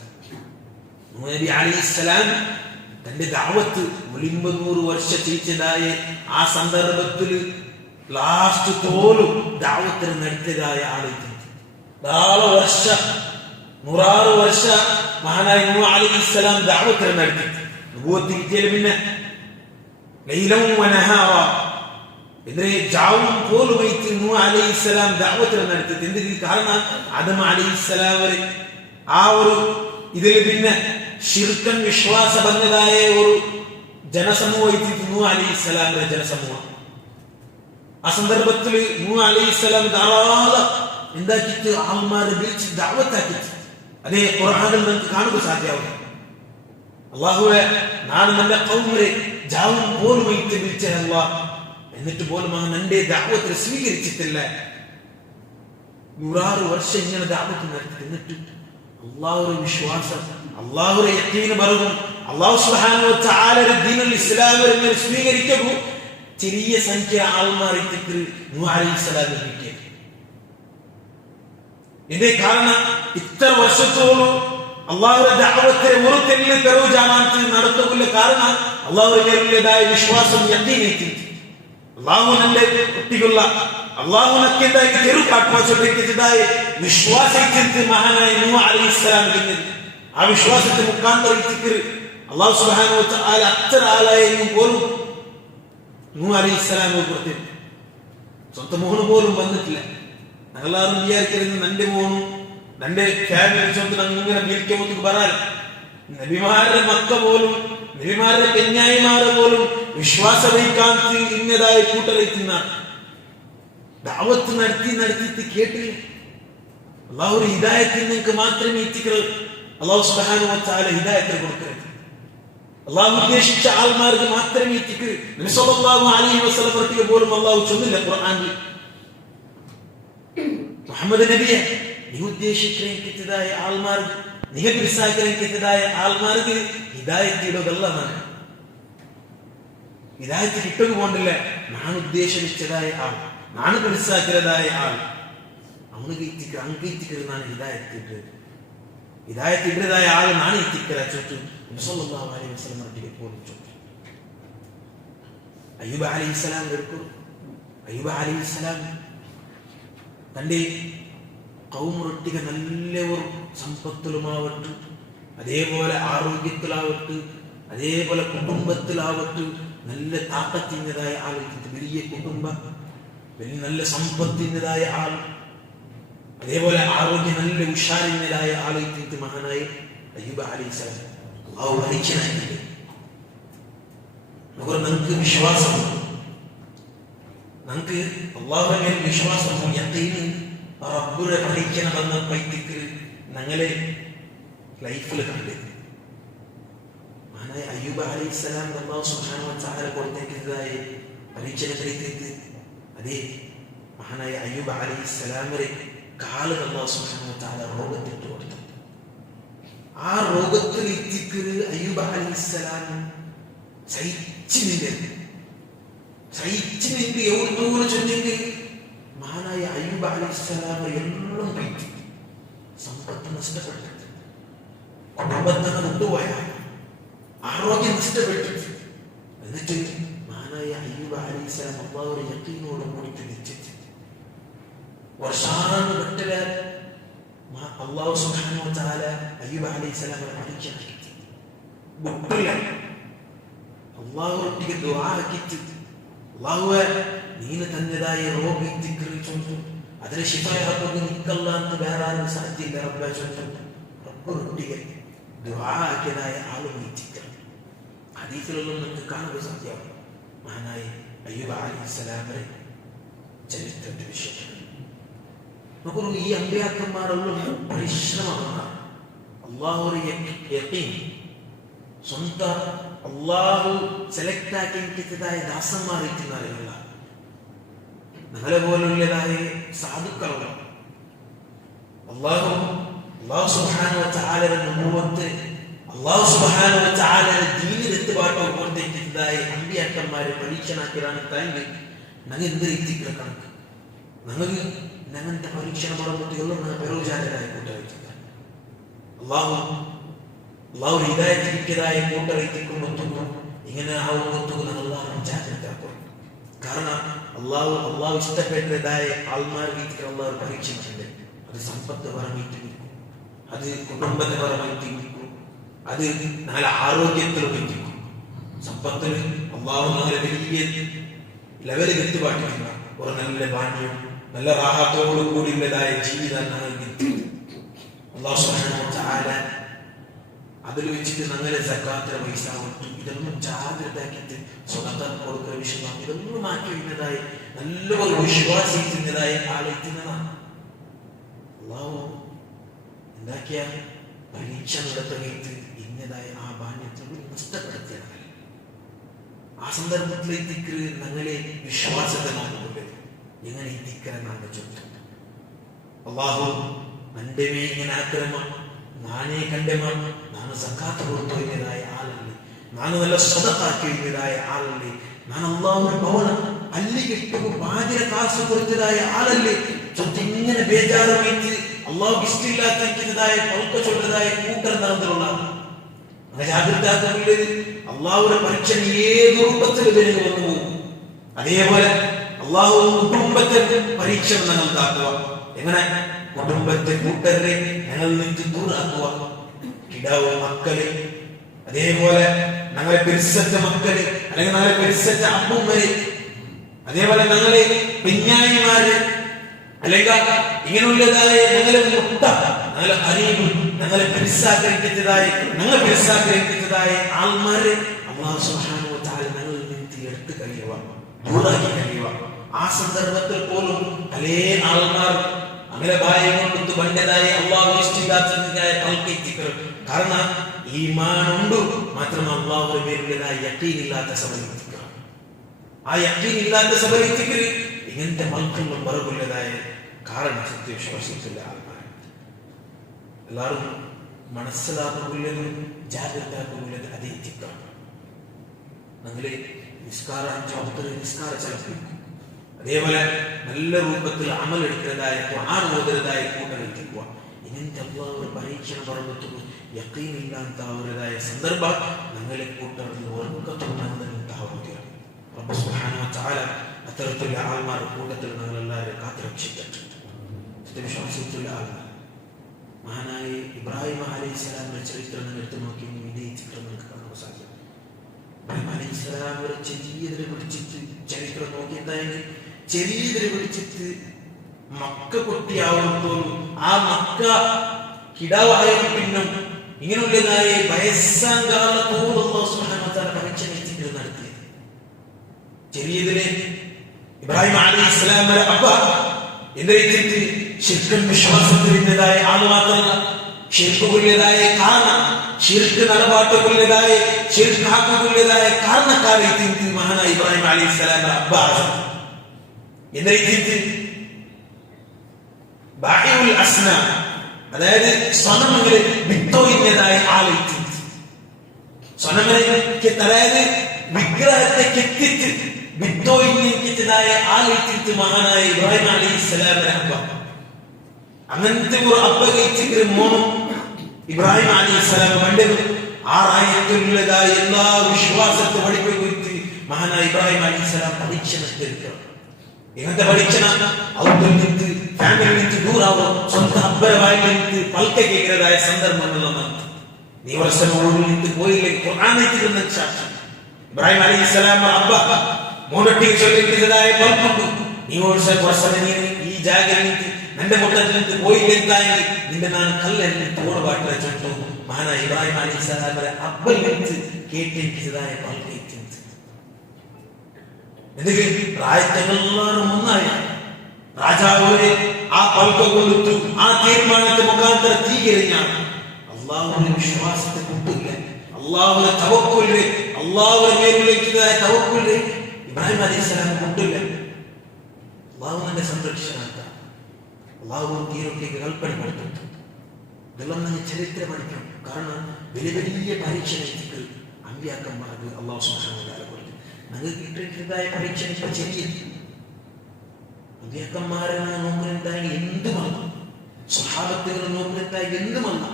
നബി അലൈഹിസ്സലാം തന്റെ ദഅവത്ത് 900 വർഷം ചെയ്തതായ ആ സന്ദർഭത്തിൽ ലാസ്റ്റ് തോലും ദഅവത്തിന് നടത്തിയതായ ആളായിട്ട് ധാരാളം വർഷം 100 വർഷം മഹാനായ നൂഹ് അലൈഹിസ്സലാം ദഅവത്തിന് നടത്തി നബുവത്ത് കിട്ടിയാൽ പിന്നെ ലൈലം വനഹാറ ഇതിനെ ജാവും പോലുമായിട്ട് നൂഹ് അലൈഹിസ്സലാം ദഅവത്തിന് നടത്തി എന്തിന് കാരണം ആദം അലൈഹിസ്സലാം വരെ ആ ഒരു ഇതിൽ പിന്നെ ശിർക്കൻ വിശ്വാസ ബന്ധതായ ഒരു ജനസമൂഹമായിട്ട് നൂഹ് അലൈഹിസ്സലാമിന്റെ ജനസമൂഹം ആ സന്ദർഭത്തിൽ നൂഹ് അലൈഹിസ്സലാം ധാരാളം എന്താക്കിയിട്ട് ആൾമാരെ വിളിച്ച് ദഅവത്താക്കിയിട്ട് അതേ ഖുർആനിൽ നമുക്ക് കാണുക സാധ്യമാവും അല്ലാഹുവേ ഞാൻ എൻ്റെ ഖൗമിനെ ജാവും പോലുമായിട്ട് വിളിച്ച അല്ലാഹ് എന്നിട്ട് പോലും അവൻ എന്റെ ദഅവത്ത് സ്വീകരിച്ചിട്ടില്ല. 106 വർഷം ഇങ്ങനെ ദഅവത്ത് നടത്തി. എന്നിട്ട് അള്ളാഹുവിന്റെ വിശ്വാസം, അള്ളാഹുവിന്റെ യഖീൻ പറയും. അള്ളാഹു സുബ്ഹാനഹു വ തആല ദീനുൽ ഇസ്ലാം സ്വീകരിക്കുമ്പോൾ ചെറിയ സംഖ്യ ആൾമാർ നൂഹ് അലൈഹിസ്സലാം കിട്ടിയത്. ഇതേ കാരണം ഇത്ര വർഷത്തോളം അള്ളാഹുവിന്റെ ദഅവത്തെ ഒരു തെല്ല് പെറു ജാമാനത്ത് നടത്തുകയുള്ള കാരണം അള്ളാഹുവിൻ്റെതായ വിശ്വാസം യഖീൻ. അള്ളാഹുവിന്റെ കുട്ടികളുള്ള അള്ളാഹുനക്കെന്തായി തെരു കാട്ടുവാച്ചതായി വിശ്വാസത്തിൽ മഹാനായ നൂഹ് അലൈഹിസ്സലാം കിട്ടുന്നത്. ആ വിശ്വാസത്തെ മുഖാന്തരം അള്ളാഹു സുബ്ഹാനഹു വ തആല അത്ര ആളായെങ്കിലും പോലും നൂഹ് അലൈഹിസ്സലാമിനെ കുറിച്ച് സ്വന്തം മോന് പോലും വന്നിട്ടില്ല. ഞങ്ങളാരും വിചാരിക്കരുത് നന്റെ മോനും നന്റെ ഫാമിലി സ്വന്തം ഇങ്ങനെ വീൽക്കുമ്പോൾ പറയാൻ നബിമാരുടെ മക്ക പോലും നബിമാരുടെ കന്യായിമാരെ പോലും വിശ്വാസ വഹിക്കാൻ ഇന്നതായ കൂട്ടരെത്തുന്ന ദഅവത്ത് നടത്തി കേട്ടില്ല. അള്ളാഹു ഹിദായത്തിൽ നിങ്ങൾക്ക് മാത്രമേ എത്തിക്കുന്നത്. അള്ളാഹു സുബ്ഹാനഹു വ തആല ഹിദായത്ത് കൊടുക്കരുത്. അള്ളാഹു ഉദ്ദേശിച്ച ആൾമാർക്ക് മാത്രമേ എത്തിക്കൂ. നബി സല്ലല്ലാഹു അലൈഹി വസല്ലം പോലും അള്ളാഹു ചൊല്ലില്ല ഖുർആനിൽ, മുഹമ്മദ് നബിയെ നീ ഉദ്ദേശിക്കുന്നതായ ആൾമാർക്ക്, നീ പിടിസാക്കുന്നതായ ആൾമാർക്ക് ഹിദായത്ത് ഇടുകല്ലതാണ്. ഹിദായത്ത് കിട്ടുക കൊണ്ടില്ല. ഞാൻ ഉദ്ദേശിച്ചതായ ആൾ, ഞാൻ പിടിസാക്കുന്നതായ ആൾ അവന് അങ്കെത്തിക്കുന്നതാണ് ഹിദായത്ത് ഇട്ടത്. ഹിദായത്ത് ഇട്ടതായ ആൾ ഞാൻ എത്തിക്കല ചൊട്ടു സല്ലല്ലാഹു അലൈഹി വസല്ലം പോലും ചൊട്ടു. അയ്യൂബ് അലൈഹിസ്സലാം എടുക്കും. അയ്യൂബ് അലൈഹിസ്സലാം തന്റെ കൗമുറൊട്ടിക നല്ല ഒരു സമ്പത്തിലുമാവട്ടെ, അതേപോലെ ആരോഗ്യത്തിലാവട്ടെ, അതേപോലെ കുടുംബത്തിലാവട്ടെ നല്ല താക്കത്തിൻ്റെതായ ആലോചിച്ചിട്ട് വലിയ കുടുംബം, വലിയ നല്ല സമ്പത്തിൻ്റെതായ ആൾ, അതേപോലെ ആരോഗ്യം നല്ല ഉഷാരിൻ്റെതായ ആലോചിച്ചിട്ട് മഹാനായ അയ്യൂബ് അലൈഹിസ്സലാം മരിച്ചനായിട്ടുണ്ട്. നമുക്ക് വിശ്വാസം, നമുക്ക് അള്ളാഹുവിന്റെ മേൽ വിശ്വാസം റബ്ബിനെ പഠിക്കണമെന്ന പൈത്തിക്ക് ഞങ്ങളെ ലൈഫിൽ കണ്ടത്. മഹാനായ അയ്യൂബ് അലൈഹിസ്സലാം അല്ലാഹു സുബ്ഹാനഹു വ തആല കൊടുത്തേക്കുന്നതായ പരീക്ഷണത്തിലേക്ക് അതേ മഹാനായ അയ്യൂബ് അലൈഹിസ്സലാമിനെ കാലുകൾ അല്ലാഹു സുബ്ഹാനഹു വ തആല രോഗത്തിട്ട് കൊടുത്തു. ആ രോഗത്തിൽ എത്തിക്കല് അയ്യൂബ് അലൈഹിസ്സലാം സഹിച്ചു എവിടുന്നോന്ന് ചൊല്ലെങ്കിൽ മഹാനായ അയ്യൂബ് അലൈഹിസ്സലാം എല്ലാം കഴിച്ചു. സമ്പത്ത് നഷ്ടപ്പെട്ടത്, കുടുംബത്തിന് കൊണ്ടുപോയ, ആരോഗ്യം നഷ്ടപ്പെട്ടത്. എന്നിട്ട് മഹാനായ അയ്യൂബ് അലൈഹിസ്സലാം അല്ലാഹുവിന്റെ യഖീനോട് കൂടി തിരിച്ചെത്തി. വർഷാനുഗട്ടല് അല്ലാഹു സുബ്ഹാനഹു വ തആല അയ്യൂബ് അലൈഹിസ്സലാമിനെ പരീക്ഷണത്തിൽ വിട്ടില്ല. അള്ളാഹുവൊട്ടിಗೆ ദുആ ആക്കിയിട്ട് അള്ളാഹുവേ നീನು തന്നതായ രോഗം തിരിച്ചു അതിനെ ശിഫായാക്കുക നിക്കല്ല എന്ന് വേറെ ആരും സാധ്യമില്ല. റബ്ബേ ചൊല്ലുന്നു റബ്ബൊട്ടിಗೆ ദുആ ആക്കിയതായ ആളുകൾ എത്തിക്കണം. ഹദീസിലൊന്നും നമുക്ക് കാണുക സാധ്യമാണ്. മഹാനായ അയ്യൂബ് അലൈഹിസ്സലാമിന്റെ ചരിത്രത്തെ വിഷയം നോക്കൂ. ഈ അമ്പിയാക്കന്മാരെല്ലാം പരിശ്രമമാണ്. അള്ളാഹുവിന്റെ യഖീൻ സ്വന്തം അള്ളാഹു സെലക്ട് ആക്കിയതായ ദാസന്മാരിക്കുന്നവരല്ല. ഞങ്ങളെ പോലുള്ളതായ സാധുക്കളല്ല. അള്ളാഹു സുബ്ഹാനഹു വ തആലയുടെ നുബുവത്ത്, അള്ളാഹു സുബ്ഹാനഹു വ തആലയുടെ ദീനിൽ എത്തുപാട്ടോ കൊണ്ടേക്കുന്നതായ അമ്പിയാക്കന്മാരെ പരീക്ഷണാക്കിയതാണ് താങ്കൾ ഞങ്ങൾ എന്ത് രീതിക്കുള്ള കണക്ക്. ഞങ്ങൾക്ക് ഞങ്ങളുടെ പരീക്ഷണ മറമുട്ടികളും ഞങ്ങൾ പെരുജാതരായ കൂട്ടറിയിക്കുക. അള്ളാഹു ഹിദായത്ത് കിട്ടിയതായ കൂട്ടറിയിക്കുമ്പോൾ ഇങ്ങനെ ആവുന്ന അള്ളാഹു ജാഗ്രതാക്കും. കാരണം അള്ളാഹു ഇഷ്ടപ്പെട്ടതായ ആൾമാർക്ക് അള്ളാഹു പരീക്ഷിച്ചിട്ടുണ്ട്. അത് സമ്പത്ത് പരമായിട്ട് നിൽക്കും, അത് കുടുംബത്തെ പരമായിട്ട് നിൽക്കും, അത് നല്ല ആരോഗ്യത്തിൽ നിൽക്കും. സമ്പത്തിൽ അള്ളാഹു നല്ല വലിയ ലെവലിൽ എത്തുപാട്ടില്ല. ഒരു നല്ല ഭാഗ്യം, നല്ല റാഹത്തോടു കൂടിയുള്ളതായ ജീവിതം അള്ളാഹു സുബ്ഹാനഹു വ തആല അതിൽ വെച്ചിട്ട് ഞങ്ങളെ സക്കാത്തിന്റെ പൈസ കൊടുത്തു. ഇതൊന്നും ജാഗ്രതയാക്കിയിട്ട് സ്വതന്ത്രം കൊടുക്കുന്ന വിഷയമാണ്. ഇതൊന്നും മാറ്റി വരുന്നതായി നല്ലൊരു വിശ്വാസിക്കുന്നതായ ആളെത്തുന്നതാണ്. അള്ളാഹു എന്താക്കിയ പരീക്ഷ നടത്തുകയിട്ട് ഇന്നതായ ആ ബാല്യത്തിൽ നഷ്ടപ്പെടുത്തിയതാണ്. ആ സന്ദർഭത്തിൽ ഈ ദിക്റ് ഞങ്ങളെ വിശ്വാസത്തെ നോക്കുന്നുണ്ട്. എങ്ങനെ ഈ ദിക്റെന്നാണ് ചൊല്ലുന്നത്? അല്ലാഹു എൻ്റെ മേ ഇങ്ങനെ ആക്രമണം നാനേ കണ്ടമാണ്, ನಾನು സക്കാത്ത് കൊടുത്തതിൻ്റെതായ ആളല്ലേ, ನಾನು നല്ല സ്വതക്കാക്കിയതിൻ്റെതായ ആളല്ലേ, ನಾನು അള്ളാഹുവിന്റെ ഭവന ಅಲ್ಲಿ കിട്ടുമ്പോൾ ബാധ്യത കാശ് കൊടുത്തതായ ആളല്ലേ ചൊത്തി ഇങ്ങനെ ബേജാറ് വെച്ച് അള്ളാഹു ഇഷ്ടമില്ലാത്തതായ പൗക്ക ചൊല്ലതായ കൂട്ടറിനുള്ള അങ്ങനെ ജാഗ്രതാക്കുള്ളത്. അള്ളാഹുവിന്റെ പരീക്ഷ ഏത് രൂപത്തിൽ വന്നു പോകും. അതേപോലെ അള്ളാഹു കുടുംബത്തെ പരീക്ഷ ഞങ്ങൾക്കാക്കുക. എങ്ങനെ? കുടുംബത്തെ കൂട്ടരെ ഞങ്ങൾ നിന്ന് ദൂരാക്കുക. കിടാവ് മക്കള്, അതേപോലെ ഞങ്ങളെ പെരുസറ്റ മക്കള്, അല്ലെങ്കിൽ ഞങ്ങളെ പെരുസറ്റ അമ്മൂമ്മര്, അതേപോലെ ഞങ്ങളെ പിഞ്ഞായിമാര്, അല്ലെങ്കിൽ ഇങ്ങനെയുള്ളതായ ഞങ്ങളെ മുട്ട, ഞങ്ങളെ അറിവ്, ഞങ്ങളെ പെരുസാഗ്രഹിക്കുന്നതായ ആൾമാര് അല്ലാഹു സുബ്ഹാനഹു വ തആല ഞങ്ങളിൽ നിന്ന് എടുത്ത് കഴിയുക, ദൂരാക്കി കഴിയുക. ആ സന്ദർഭത്തിൽ പോലും പല ആൾമാർ അങ്ങനെ ഭയം കൊണ്ട് പണ്ടതായ അള്ളാഹു ഇഷ്ടമില്ലാത്തതായ പൽക്കെത്തിക്കൽ. കാരണം ഈമാനുണ്ട്, മാത്രമല്ല അള്ളാഹുവിന്റെ പേരിലുള്ളതായ യഖീനില്ലാത്ത സബലിത്തിക്കൽ. ആ യഖീനില്ലാത്ത സബലിത്തിക്കൽ ഇങ്ങനത്തെ മൽക്കുള്ള പറകുള്ളതായ കാരണം സത്യവിശ്വാസത്തിലെ ആൾമാർ എല്ലാവരും മനസ്സിലാക്കുള്ളതും ജാഗ്രതാക്കുള്ളത് അതേ തിക്കാണ്. ഞങ്ങളെ നിസ്കാരം 5 നിസ്കാര ചലപ്പിക്കും. അതേപോലെ നല്ല രൂപത്തിൽ അമലെടുക്കുന്നതായ ഖുർആൻ ഓതുന്നതായ കൂട്ടരെത്തിക്കുക. ഇങ്ങനത്തെ അല്ലാഹുവിന്റെ പരീക്ഷണം പറഞ്ഞിട്ട് യഖീനില്ലാത്ത അവരുടേതായ സന്ദർഭം ഞങ്ങളെ കൂട്ടറിൽ ഓർമ്മത്തുണ്ടാവുകയാണ്. റബ്ബ് സുബ്ഹാനഹു വ തആല അത്തരത്തിലുള്ള ആൾമാരുടെ കൂട്ടത്തിൽ ഞങ്ങളെല്ലാവരും കാത്തുരക്ഷിച്ചിട്ടുണ്ട്. വിശ്വാസത്തിലുള്ള ആൾമാർ മഹാനായ ഇബ്രാഹിം അലൈഹിസ്സലാമിന്റെ ചരിത്രം നിങ്ങൾ എടുത്തു നോക്കി ഇതേ ചിത്രം നിങ്ങൾക്ക് കാണാൻ സാധിക്കും. ഇബ്രാഹിം അലൈഹിസ്സലാം ഒരു ചെറിയതിൽ പിടിച്ചിട്ട് ചരിത്രം നോക്കിയെന്തായാലും ചെറിയതിൽ പിടിച്ചിട്ട് മക്ക പൊട്ടിയാവുമ്പോഴും ആ മക്ക കിടാവായാലും പിന്നും ഇങ്ങനെയുള്ളതായ വയസ്സാം കാലത്തോളം അല്ലാഹു സുബ്ഹാനഹു വ തആല പരീക്ഷ നടത്തിയത്. ചെറിയതിലെ ഇബ്രാഹിം അലൈഹിസ്സലാമിന്റെ അപ്പ എന്നിട്ട് ശിർക്കൻ വിശ്വാസത്തിൻ്റെതായ ആള് മാത്രമല്ല, ശിർക്കുള്ളതായ കാരണം, ശിർക്ക് നടപാട്ടുള്ളതായ ശിർക്കാക്കുള്ളതായ കാരണക്കാരെ മഹാനായ ഇബ്രാഹിം അലൈഹിസ്സലാമിന്റെ അബ്ബാസ് എന്നിട്ട് ബാഹിഉൽ അസ്നാം, അതായത് സ്വനമങ്ങളെ വിത്തോയിൻ്റെതായ ആളെ, സ്വനമനെ അതായത് വിഗ്രഹത്തെ കെത്തിച്ച് വിത്തോയിൻ്റെതായ ആളെത്തിട്ട് മഹാനായ ഇബ്രാഹിം അലൈഹിസ്സലാമിന്റെ അബ്ബ. അങ്ങനത്തെ ഒരു അബ്ബ കഴിച്ചിട്ട് മോനും ഇബ്രാഹിം അലൈഹിസ്സലാം വേണ്ടത് ആറായിരത്തിലുള്ളതായ എല്ലാ വിശ്വാസത്തെ പഠിപ്പിച്ച് മഹാനായ ഇബ്രാഹിം അലൈഹിസ്സലാം പരീക്ഷ നടത്തിയിരിക്കണം. ഇങ്ങനത്തെ പരീക്ഷ ഔട്ടിൽ നിന്ന് ഫാമിലിയിൽ നിന്ന് ദൂരാവും, സ്വന്തം അബ്ബരവായിൽ നിന്ന് പൽക്ക കേൾക്കുന്നതായ സന്ദർഭങ്ങളൊന്നും നീ വർഷമോളിൽ നിന്ന് പോയില്ലെങ്കിൽ ഖുർആനിൽ സാക്ഷി ഇബ്രാഹിം അലൈഹിസ്സലാം അബ്ബ മോനൊട്ടിക്ക് ചൊല്ലിക്കുന്നതായ പൽക്കുണ്ട്. നീ വർഷം ഈ ജാഗ്രത നിന്റെ മുട്ടത്തിൽ നിന്ന് പോയില്ലെന്തായെങ്കിൽ നിന്റെ ഞാൻ കല്ലെറിഞ്ഞ് തോടുപാട്ടിലെ ചുട്ടു. മഹാനായ ഇബ്രാഹിം അലൈഹിസ്സലാമിന്റെ അബ്ബൽ നിന്ന് കേട്ടിരിക്കുന്നതായ പൽക്കെത്തി എന്തെങ്കിലും പ്രായത്തെല്ലാവരും ഒന്നായി രാജാവിനെ ആ പൽക്ക കൊടുത്തു. ആ തീരുമാനത്തെ മുഖാന്തരം തീകരിഞ്ഞാണ് അള്ളാഹുവിന്റെ വിശ്വാസത്തെ കൂട്ടില്ല, അള്ളാഹുവിന്റെ തവക്കുല്, അള്ളാഹുവിന്റെ മേലുള്ളതായ തവക്കുല് ഇബ്രാഹിം അലൈഹിസ്സലാം കൂട്ടില്ല. അള്ളാഹുവിന്റെ സംരക്ഷണാർത്ഥം അള്ളാഹു തീരൊക്കെ കൽപ്പനപ്പെടുത്തും. ഇതെല്ലാം നിങ്ങൾ ചരിത്രം പഠിക്കണം. കാരണം വലിയ വലിയ പരീക്ഷണത്തിൽ അമ്പിയാക്കന്മാർക്ക് അള്ളാഹു സുബ്ഹാനഹു വ തആല കൊടുത്തു. നിങ്ങൾക്ക് കിട്ടിയതായ പരീക്ഷ ഇപ്പൊ ചെറിയത് അമ്പിയാക്കന്മാരെ നോക്കുന്നുണ്ടായി എന്തുമല്ല, സ്വഹാബത്തുകൾ നോക്കുന്നുണ്ടായി എന്തുമല്ല.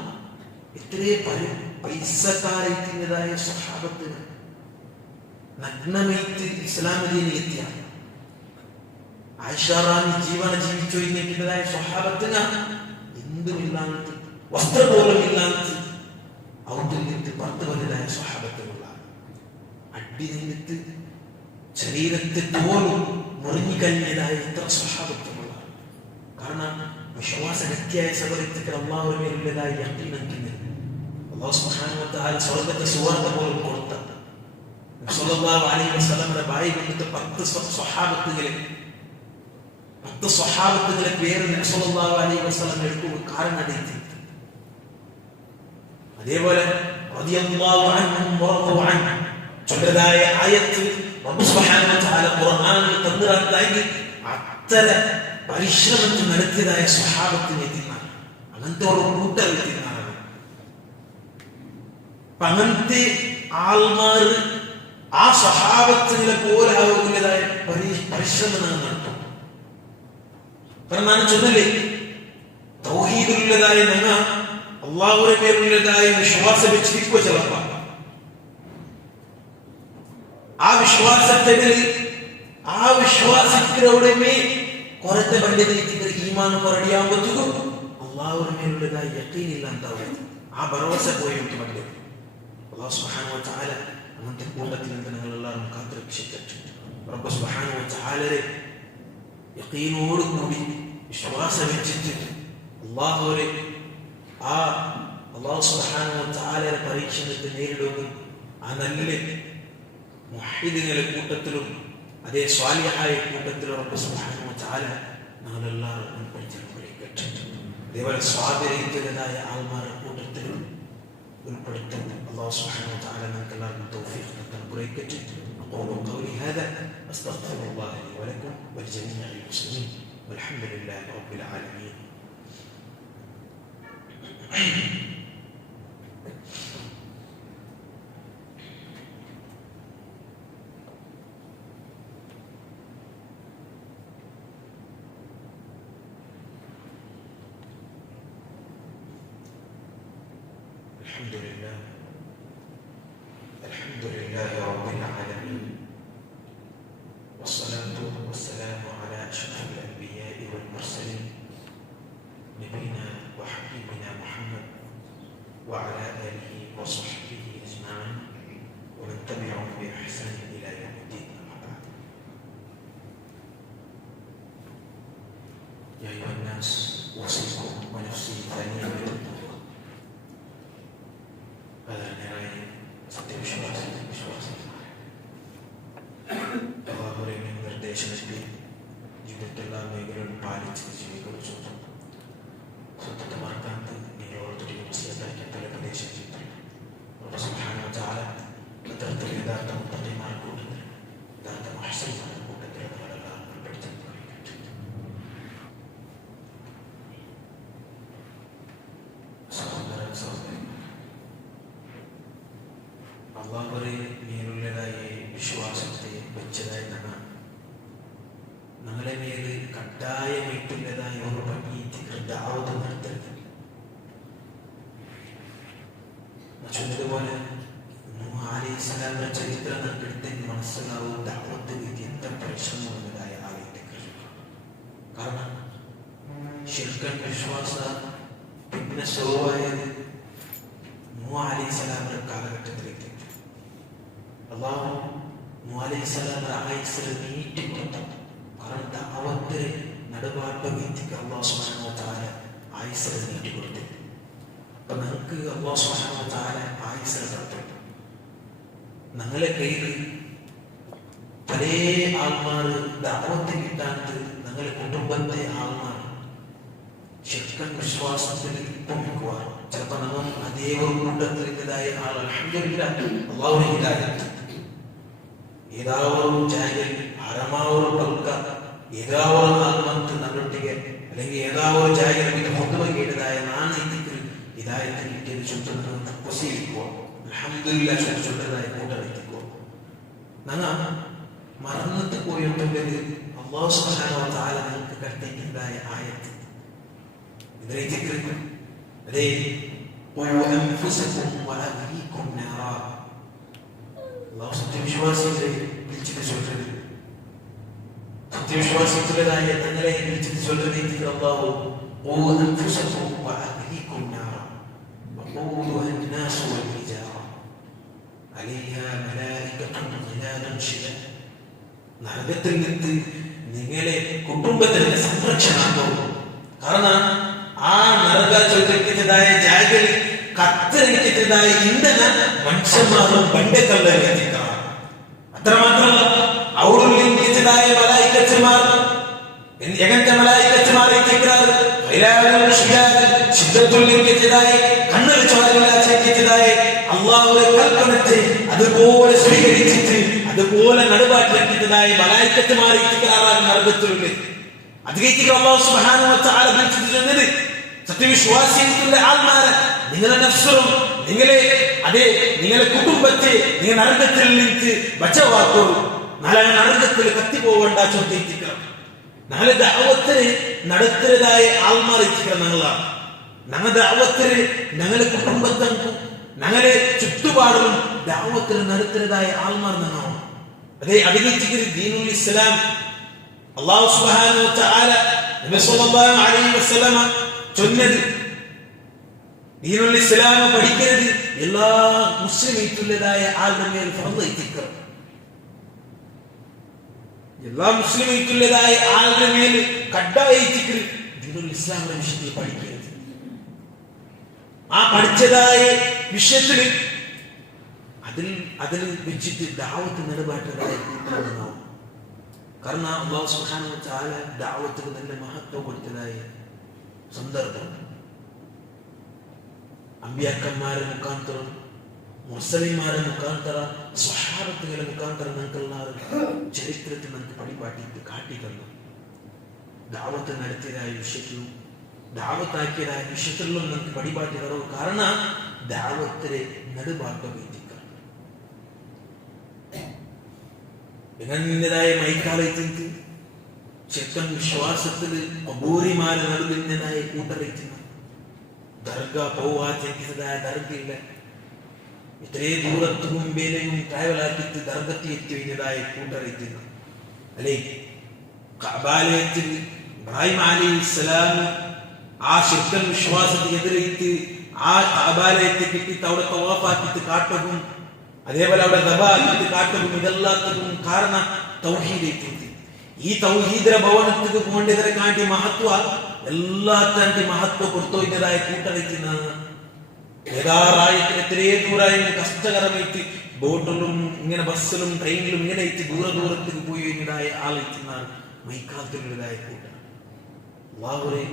ഇത്രയും പൈസക്കാരെത്തിയതായ സ്വഹാബത്തുകൾ നഗ്നമേറ്റ് ഇസ്ലാമിലേക്ക് എത്തിയാണ്. ആയിഷാറാണി ജീവന ജീവിച്ചു കഴിഞ്ഞിട്ടതായ സ്വഹാബത്തിന് എന്തുമില്ലാത്ത വസ്ത്രം പോലും ഇല്ലാത്ത ഔട്ടിൽ നിന്ന് പുറത്തു വന്നതായ സ്വഹാബത്തുകളാണ്. അടി നിന്നിട്ട് ശരീരത്തെ പോലും മുറിഞ്ഞുകഴിഞ്ഞതായ എത്ര സ്വഹാബത്തുകളാണ്. കാരണം വിശ്വാസഗത്യായ സബലത്തിൽ അള്ളാഹുവിന്റെ മേലുള്ളതായ യഖീനത്തിന് അല്ലാഹു സുബ്ഹാനഹു വ തആല സ്വർഗ്ഗത്തെ സുവർഗ്ഗ പോലും കൊടുത്ത സല്ലല്ലാഹു അലൈഹി വസല്ലമയുടെ ബായി കൊണ്ടിട്ട് 10 സ്വഹാബത്തുകളെ പേര് നബി സല്ലല്ലാഹു അലൈഹി വസല്ലം എടുക്കുക കാരണം. അതേപോലെ റളിയല്ലാഹു അൻഹും വറദു അൻഹു ചൊല്ലതായ ആയത്ത് റബ്ബ് സുബ്ഹാനഹു വ തആല ഖുർആനിൽ തന്നിറക്കി അത്തര പരിശ്രമത്തിൽ നടത്തിയതായ സ്വഹാബത്തിന് എത്തിനാണ്. അങ്ങനത്തെ ഒരു കൂട്ടർ എത്തിനാണ്. അങ്ങനത്തെ ആൾമാർ ആ സ്വഹാബത്തിനെ പോലെ ആവുന്നതായ പരിശ്രമം നടത്തും. കാരണം ഞാൻ ചൊന്നല്ലേ, തൗഹീദുള്ളതായ ഞങ്ങ അള്ളാഹുവിന്റെ പേരുള്ളതായ വിശ്വാസം വെച്ചിരിക്കുക. ചിലപ്പോ ആ വിശ്വാസത്തിലൂടെ കുറത്തെ പണ്ഡിതർക്ക് ഈമാൻ കുറടിയാൻ പറ്റുക. അള്ളാഹുവിന്റെ മേലുള്ളതായ യഖീനില്ല എന്താവും, ആ ഭരോസ പോയിട്ട് പണ്ഡിതൻ. അല്ലാഹു സുബ്ഹാനഹു വ തആല അങ്ങനത്തെ കൂട്ടത്തിൽ നിന്ന് നിങ്ങളെല്ലാവരും കാത്തുരക്ഷിക്കട്ടെ. റബ്ബ് സുബ്ഹാനഹു വ തആലയെ യഖീനോട് കൂടി വിശ്വാസം വെച്ചിട്ട് അല്ലാഹു സുബ്ഹാനഹു വ തആലയുടെ പരീക്ഷണത്തെ നേരിടുകയും ആ നല്ല മുഹ്ദിങ്ങളുടെ കൂട്ടത്തിലും അതേ സ്വാലിഹായ കൂട്ടത്തിലും റബ്ബ് സുബ്ഹാനഹു വ തആല നമ്മളെല്ലാവരും ഉൾപ്പെടുത്തിയിരിക്കട്ടെ. അതേപോലെ സ്വാതന്ത്ര്യത്തിൻ്റെതായ ആൾമാരുടെ കൂട്ടത്തിലും ഉൾപ്പെടുത്തുന്ന അല്ലാഹു സുബ്ഹാനഹു വ തആല നമുക്കെല്ലാവർക്കും തൗഫീഖ് അനുഗ്രഹിക്കട്ടെ. أقول قولي هذا أستغفر الله لي ولكم ولجميع المسلمين والحمد لله رب العالمين. الحمد لله رب العالمين والصلاة والسلام على أشرف الأنبياء والمرسلين نبينا وحبيبنا محمد وعلى آله وصحبه أجمعين ومن تبعهم بإحسان إلى يوم الدين. أما بعد، يا أيها الناس أوصيكم ونفسي ثانيا بتقوى الله. هذا النهاية സത്യവിശ്വാസം അവരുടെ നിർദ്ദേശത്തെ ജീവിതത്തിലുള്ള മേഖലകൾ പാലിച്ച് ജീവികൾ സ്വന്തത്തെ മാർക്കാന്ത് നിങ്ങളോടൊരു മനസ്സിലാക്കാൻ പല പ്രദേശം ചെയ്തിട്ടുണ്ട്. സുബ്ഹാനഹു വ തആല അത്തരത്തിൽ യഥാർത്ഥ മുത്തഖീമാരുടെ കൂട്ടത്തിൽ യഥാർത്ഥ മുഹ്സിനീങ്ങളുടെ കൂട്ടത്തിൽ നമ്മളെല്ലാം ഉൾപ്പെടുത്തി. അള്ളാഹുവിനെ മേലുള്ളതായ വിശ്വാസത്തെ വെച്ചതായി ഞങ്ങളെ മേല് കട്ടായമായിട്ടുള്ളതായ ഒരു പണീതിക്ക് ദഅവത്ത് നടത്തരുത്. ചൊന്നതുപോലെ നൂഹ് അലൈഹിസ്സലാമിന്റെ ചരിത്രം നമുക്ക് എടുത്തെങ്കിൽ മനസ്സിലാവും ദഅവത്ത് എത്ര പരിശ്രമമുള്ളതായ ആയത്തേക്ക്. കാരണം ശിർക്കൻ വിശ്വാസ പിന്നെ സ്വഭാവമായത് നൂഹ് അലൈഹിസ്സലാമിന്റെ കാലഘട്ടത്തിലേക്ക് അള്ളാഹു നൂഹ് അലൈഹിസ്സലാമിന്റെ ആയുസ്സിൽ നീട്ടിക്കൊടുത്തു. കാരണം ദഅവത്തിന് നടുപാട്ട് വ്യക്തിക്ക് അല്ലാഹു സുബ്ഹാനഹു വ തആല ആയുസ്സിൽ നീട്ടിക്കൊടുത്തു. അപ്പൊ നിങ്ങൾക്ക് അല്ലാഹു സുബ്ഹാനഹു വ തആല ആയുസ്സിൽ തന്നു. ഞങ്ങളെ കയ്യിൽ പല ആൾമാർ ദഅവത്ത് കിട്ടാണ്ട് ഞങ്ങളെ കുടുംബത്തെ ആൾമാർ ശിർക്കൻ വിശ്വാസത്തിൽ ഇപ്പം നിൽക്കുക. ചിലപ്പോൾ നമ്മൾ അതേ ഒരു കൂട്ടത്തിൻ്റെതായ ആൾ അൽഹംദുലില്ലാഹ് അല്ലാഹുവിന്റെ ഹിദായത്ത് ഏതാവൊരു ജാഗൽ ഹറമാവൊരു പൽക്ക ഏതാവൊരു ആത്മത്ത് നല്ലൊട്ടിಗೆ അല്ലെങ്കിൽ ഏതാവൊരു ജാഗൽ ഹുദ്ബ കേട്ടതായ നാണയത്തിൽ ഹിദായത്ത് കിട്ടിയത് ചുറ്റുന്നത് കുസിയിക്കോ അൽഹംദുലില്ലാഹ് ചുറ്റുന്നതായ കൂട്ടമെത്തിക്കോ. ഞങ്ങൾ മറന്നിട്ട് പോയിട്ടുള്ളത് അല്ലാഹു സുബ്ഹാനഹു വ തആല നമുക്ക് കടത്തേണ്ടതായ ആയത്ത് ഇതിലേക്ക് അതേ അൻഫുസകും വഅഹ്ലീകും നാറാ. അല്ലാഹു സത്യവിശ്വാസികളെ വിളിച്ചിട്ട് ചൊല്ലുന്നത്, സത്യവിശ്വാസികളായ തങ്ങളെ വിളിച്ചിട്ട് ചൊല്ലുന്നത് അല്ലാഹു അൻഫുസകും വഅഹ്ലീകും നാറാ വഖൂദുഹാ الناس والحجارة عليها ملائكة غلاظ شداد. നരകത്തിൽ നിന്ന് നിങ്ങളെ കുടുംബത്തിന്റെ സംരക്ഷണം. കാരണം ആ നരക ചൊല്ലിക്കുന്നതായ ജാഗൽ കത്തിരിക്കുന്നതായ ഇന്ധന മനുഷ്യന്മാരും പണ്ടക്കല്ലെത്തിക്കാം. അത്രമാത്രമല്ല ഔറുലിംഗിച്ചതായ മലായിക്കച്ചമാർ എങ്ങനത്തെ മലായിക്കച്ചമാർ എത്തിക്കാറ് ശിദ്ധത്തുല്ലിംഗിച്ചതായ കണ്ണു ചോരയില്ലാച്ചതായ അള്ളാഹുവിനെ കൽപ്പനത്തെ അതുപോലെ സ്വീകരിച്ചിട്ട് അതുപോലെ നടുവാറ്റിലാക്കിയതായ മലായിക്കത്തുമാർ ഇത്തിക്കാറാകും നരകത്തിലുണ്ട്. അത് കഴിച്ചിട്ട് അല്ലാഹു സുബ്ഹാനഹു വ തആല വിളിച്ചിട്ട് ചെന്നത് സത്യവിശ്വാസികളുടെ ആത്മാരെ നിങ്ങളെ നഫ്സും നിങ്ങളെ കുടുംബത്തെ നിങ്ങൾ നരകത്തിൽ നിന്ന് ബച്ചവാക്കോളൂ. നാളെ നരകത്തിൽ കത്തിപ്പോവേണ്ട ചോദിക്കണം. നാളെ ദഅവത്തിന് നടത്തുന്നതായ ആൾമാർ എത്തിക്കണം. ഞങ്ങളുടെ ദഅവത്തിന് ഞങ്ങളുടെ കുടുംബത്തിനും ഞങ്ങളുടെ ചുറ്റുപാടും ദഅവത്തിന് നടത്തുന്നതായ ആൾമാർ ഞങ്ങളാണ്. അതേ അതിനെത്തിക്കുന്ന ദീനുൽ ഇസ്ലാം അല്ലാഹു സുബ്ഹാനഹു വ തആല നബി സല്ലല്ലാഹു അലൈഹി വസല്ലമ ചൊന്നത് ദീനുൽ ഇസ്ലാം പഠിക്കുന്നത് എല്ലാ മുസ്ലിമീറ്റുള്ളതായ ആളുടെ മേൽ ഫർള് എത്തിക്കണം. എല്ലാ മുസ്ലിമീറ്റുള്ളതായ ആളുടെ മേൽ കഡ്ഡായിട്ടിട്ട് ദീനുൽ ഇസ്ലാമിന്റെ വിഷയത്തിൽ പഠിക്കരുത്. ആ പഠിച്ചതായ വിഷയത്തിൽ അതിൽ വെച്ചിട്ട് ദഅവത്ത് നിലപാട്ടതായ കൂട്ടമുണ്ടാവും. കാരണം അല്ലാഹു സുബ്ഹാനഹു വ തആല ദഅവത്തിന് നല്ല മഹത്വം കൊടുത്തതായ സന്ദർഭം അമ്പിയാക്കന്മാരെ മുഖാന്തരം മുർസലിന്മാരെ മുഖാന്തരം സ്വഹാബത്തുകളെ മുഖാന്തരം നമുക്കെല്ലാവരും ചരിത്രത്തിൽ നമുക്ക് പടിപാട്ടിട്ട് കാട്ടി തന്നു. ദഅവത്ത് നടത്തിയതായ വിഷയത്തിലും ദഅവത്താക്കിയതായ വിഷയത്തിലും നമുക്ക് പടിപാട്ടി തരും. കാരണം ദഅവത്തിലെ നടുഭാഗം എത്തിക്കണം. ഇങ്ങനതായ മൈക്കാലയത്തിന് ചെക്കൻ വിശ്വാസത്തിൽ അബൂരിമാരെ നടുവിൻ്റെതായ കൂട്ടറിയിക്കുന്ന ദർഗ പോവാത്തിയതായ ദർഗയില്ല. ഇത്രയും ദൂരത്തു മുമ്പേലെയും ട്രാവലാക്കിയിട്ട് ദർഗത്തിൽ എത്തിയതായ കൂട്ടറിയിക്കുന്ന അല്ലെ കഅബാലയത്തിൽ ഇബ്രാഹിം അലൈഹിസ്സലാം ആ ശിർക്കൻ വിശ്വാസത്തെ എതിരേറ്റ് ആ കഅബാലയത്തെ കിട്ടിയിട്ട് അവിടെ തവാഫാക്കിയിട്ട് കാട്ടവും അതേപോലെ അവിടെ ദബാക്കിയിട്ട് കാട്ടവും ഇതെല്ലാത്തിനും കാരണം തൗഹീദ്. ഈ തൗഹീദിന്റെ ഭവനത്തിന് പോകേണ്ടതിനെ കാട്ടി മഹത്വ എല്ലാത്തിന്റെ മഹത്വം കൊടുത്തോയിൻ്റെതായ കൂട്ടറിയിക്കുന്ന ഏതാറായത്തിന് എത്രയും ദൂരായും കഷ്ടകരമായിട്ട് ബോട്ടിലും ഇങ്ങനെ ബസ്സിലും ട്രെയിനിലും ഇങ്ങനെ ദൂരത്തേക്ക് പോയി കഴിഞ്ഞതായ ആളെത്തുന്ന മൈക്കാലത്തിലുള്ളതായ കൂട്ടം അല്ലാഹുവേ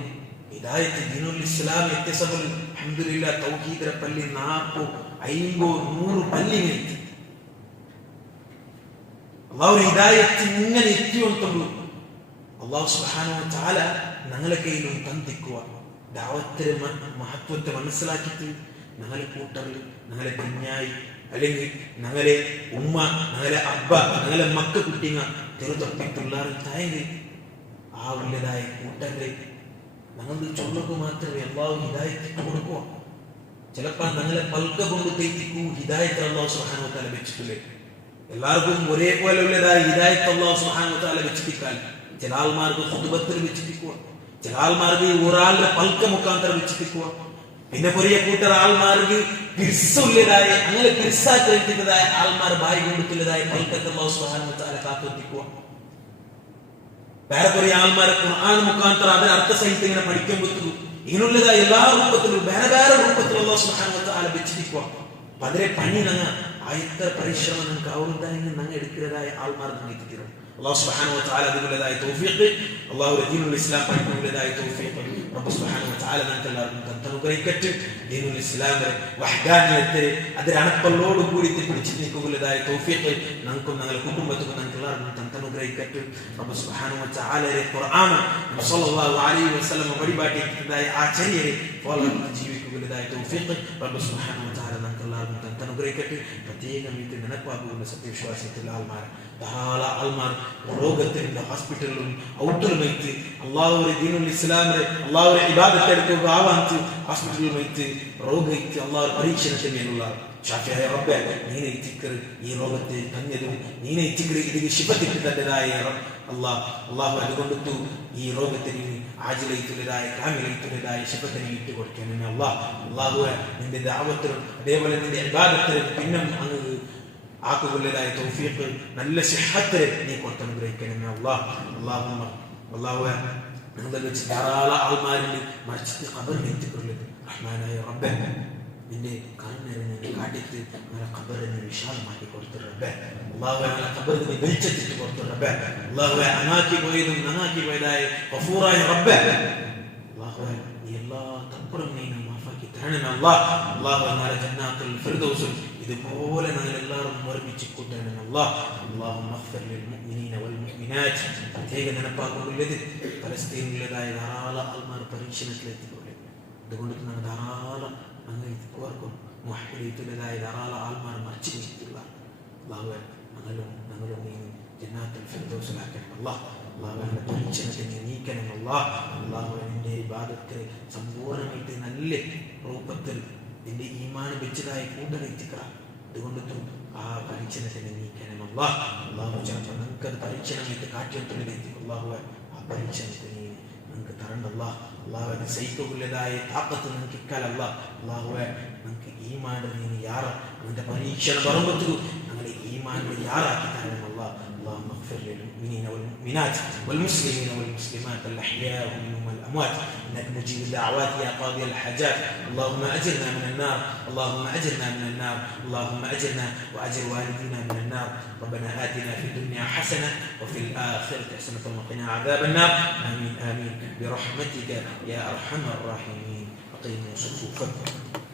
ഹിദായത്ത് ദീനുൽ ഇസ്ലാം എത്തിസബൽ അൽഹംദുലില്ലാഹ് തൗഹീദിന്റെ പള്ളി 40 50 100 പള്ളികൾ അല്ലാഹു ഹിദായത്ത് ഇങ്ങനെ എത്തിയോണ്ടുള്ളൂ. അല്ലാഹു സുബ്ഹാനഹു വ തആല ഞങ്ങളെ കയ്യിലും തന്നിക്കുക. ദഅവത്തിന്റെ മഹത്വത്തെ മനസ്സിലാക്കിയിട്ട് ഞങ്ങളെ കൂട്ടറിൽ ഞങ്ങളെ കുഞ്ഞായി അല്ലെങ്കിൽ ഞങ്ങളെ ഉമ്മ ഞങ്ങളെ അബ്ബ ഞങ്ങളെ മക്ക കുട്ടിങ്ങ ചെറുതൊപ്പിട്ടുള്ളാരും തായെങ്കിൽ ആ ഉള്ളതായ കൂട്ടരെ ഞങ്ങൾ ചൊല്ലക്ക് മാത്രമേ അല്ലാഹു ഹിദായത്ത് കൊടുക്കുക. ചിലപ്പോൾ ഞങ്ങളെ പൽക്ക കൊണ്ട് തെറ്റിക്കൂ ഹിദായത്ത് അല്ലാഹു സുബ്ഹാനഹു വ തആല വെച്ചിട്ടില്ലേ. എല്ലാവർക്കും ഒരേപോലെ ഉള്ളതായ ഹിദായത്ത് അല്ലാഹു സുബ്ഹാനഹു വ തആല വെച്ചിട്ടിക്കാൻ ചില ആൾമാർക്ക് ഖുതുബത്തിൽ വെച്ചിട്ടിക്കുക, ചില ആൾമാർക്ക് ഒരാളുടെ പൽക്ക മുഖാന്തരം വെച്ചിട്ടിക്കുക, പിന്നെ പൊരിയ കൂട്ടർ ആൾമാർക്ക് പിർസുള്ളതായ അങ്ങനെ പിർസാക്കിയതായ ആൾമാർ ബായി കൊടുത്തുള്ളതായ പൽക്കത്ത് അല്ലാഹു സുബ്ഹാനഹു വ തആല കാത്തുവെക്കുക. വേറെ പൊരിയ ആൾമാരെ ഖുർആൻ മുഖാന്തരം അതിന്റെ അർത്ഥസഹിതം ഇങ്ങനെ പഠിക്കാൻ പറ്റുള്ളൂ. ഇങ്ങനെയുള്ളതായ എല്ലാ രൂപത്തിലും വേറെ രൂപത്തിലും അല്ലാഹു സുബ്ഹാനഹു വ തആല വെച്ചിട്ടിക്കുക. അതിലെ പണി ഞങ്ങൾ ആയത്ര പരിശ്രമം നിങ്ങൾക്ക് അവരുണ്ടായെങ്കിൽ ഞങ്ങൾ എടുക്കുന്നതായ ആൾമാർ ഞങ്ങൾ എത്തിക്കണം. അല്ലാഹു സുബ്ഹാനഹു വ തആല അതിനുള്ളതായ തൗഫീഖ് അല്ലാഹു ദീനുൽ ഇസ്ലാം പഠിക്കുന്നതായ തൗഫീഖ് റബ്ബ് സുബ്ഹാനഹു വ തആല നമുക്ക് എല്ലാവർക്കും അനുഗ്രഹിക്കട്ടെ. ദീനുൽ ഇസ്ലാമിന്റെ വഹ്ദാനിയത്തെ അതിന്റെ അണപ്പല്ലോട് കൂടി പിടിച്ചു നിൽക്കുന്നതായ തൗഫീഖ് നമുക്കും ഞങ്ങളുടെ കുടുംബത്തിനും നമുക്ക് എല്ലാവർക്കും അനുഗ്രഹിക്കട്ടെ. റബ്ബ് സുബ്ഹാനഹു വ തആലയുടെ ഖുർആൻ നബി സല്ലല്ലാഹു അലൈഹി വസല്ലം വഴിപാട്ടിയതായ ആചാര്യരെ ഫോളോ ജീവിക്കുന്നതായ തൗഫീഖ് റബ്ബ് സുബ്ഹാനഹു വ തആല നമുക്ക് എല്ലാവർക്കും അനുഗ്രഹിക്കട്ടെ. പ്രത്യേകം ഇത് നിനപ്പാകുന്ന സത്യവിശ്വാസത്തിൽ ആൾമാർ ധാരാളം ആൾമാർ രോഗത്തിന്റെ ഹോസ്പിറ്റലിലും ഔട്ടറിലും വെച്ച് അല്ലാഹുവിന്റെ ദീനുൽ ഇസ്ലാമിന്റെ അല്ലാഹുവിന്റെ ഇബാദത്ത് എടുക്കുക ആവാന്ത് ഹോസ്പിറ്റലിൽ വെച്ച് രോഗിക്ക് അല്ലാഹു പരീക്ഷണത്തിനുള്ള ഷാഫിയായ റബ്ബേ നീനെ എത്തിക്കർ ഈ രോഗത്തെ തന്നതും നീനെ എത്തിക്കർ ഇതിന് ശിഫത്തിട്ട് തന്നതായ അല്ലാഹു അതുകൊണ്ടു ഈ രോഗത്തിന് ആജിലൈത്തുള്ളതായ കാമിലൈത്തുള്ളതായ ശിഫത്തിനെ ഇട്ട് കൊടുക്കണം. അല്ലാഹുവേ നിന്റെ ദഅവത്തിനും അതേപോലെ നിന്റെ ഇബാദത്തിനും പിന്നെ അങ്ങ് ആക്കുള്ളതായ തൗഫീഖ് നല്ല സിഹത്ത് നീ കൊടുത്ത് അനുഗ്രഹിക്കണമേ അല്ലാഹുവേ ഞങ്ങൾ വെച്ച് ധാരാളം ആൾമാരിൽ മരിച്ചിട്ട് ഖബറിൽ എത്തിക്കൊള്ളുന്നത് റഹ്മാനായ റബ്ബേ നിന്റെ കണ്ണിനെ കാട്ടിട്ട് ഞങ്ങളുടെ ഖബറിനെ വിശാലമാക്കി കൊടുത്തു റബ്ബേ. അല്ലാഹുവേ ഞങ്ങളുടെ ഖബറിനെ വെളിച്ചത്തിട്ട് കൊടുത്തു റബ്ബേ. അല്ലാഹുവേ അനാക്കി പോയതും നന്നാക്കി പോയതായ ഗഫൂറായ റബ്ബേ അല്ലാഹുവേ നീ എല്ലാ തപ്പുറം നീ മാഫാക്കി തരണമേ അല്ലാഹുവേ നാളെ ജന്നാത്തുൽ ഫിർദൗസിൽ ഇതുപോലെ ഞങ്ങളെല്ലാവരും ഓർമ്മിച്ച് കൂട്ടാനും അല്ലാഹുമ്മ ഗ്ഫിർ ലിൽ മുഅ്മിനീന വൽ മുഅ്മിനാത്ത്. പ്രത്യേകം നിനപ്പാക്കുള്ളത് ഫലസ്തീനിലുള്ളതായ ധാരാളം ആൾമാർ പരീക്ഷണത്തിലെത്തിക്കൊള്ളും. അതുകൊണ്ട് ഞങ്ങൾ ധാരാളം ഞങ്ങൾ ഓർക്കും മുഹ്മിനീയത്തുള്ളതായ ധാരാളം ആൾമാർ മരിച്ചു വെച്ചിട്ടുള്ള അല്ലാഹുവേ ഞങ്ങളും നീ ജന്നാത്തുൽ ഫിർദൗസിലാക്കണം അല്ലാഹുവിന്റെ പരീക്ഷണത്തെ നീക്കണം അല്ലാഹുവേ നിന്റെ ഇബാദത്ത് സമ്പൂർണ്ണമായിട്ട് നല്ല രൂപത്തിൽ നിന്റെ ഈമാൻ വെച്ചതായി കൂട്ടരെത്തിക്കുക. അതുകൊണ്ടും ആ പരീക്ഷണത്തെ നീക്കണം അല്ലാഹു ചിലപ്പോൾ ഞങ്ങൾക്കത് പരീക്ഷണമായിട്ട് കാറ്റിട്ടുള്ളതെത്തി അല്ലാഹുവേ ആ പരീക്ഷണത്തെ നീ ഞങ്ങൾക്ക് തരണ്ട അല്ലാഹുവെ സൈക്കുള്ളതായ താക്കത്ത് ഞങ്ങൾക്ക് ഇക്കാലല്ല അല്ലാഹുവെ ഞങ്ങൾക്ക് ഈമാൻ നീ യാറ നിന്റെ പരീക്ഷണം വരുമ്പോഴത്തേക്കും ഞങ്ങളെ ഈമാൻ യാറാക്കി തരണം اللهم اغفر للمؤمنين والمؤمنات والمسلمين والمسلمات الأحياء منهم والأموات إنك مجيب الدعوات يا قاضي الحاجات. اللهم أجرنا من النار اللهم أجرنا من النار اللهم أجرنا وأجر والدينا من النار. ربنا آتنا في الدنيا حسنة وفي الآخرة حسنة وقنا عذاب النار. آمين آمين برحمتك يا أرحم الراحمين. أقيموا صفوفكم.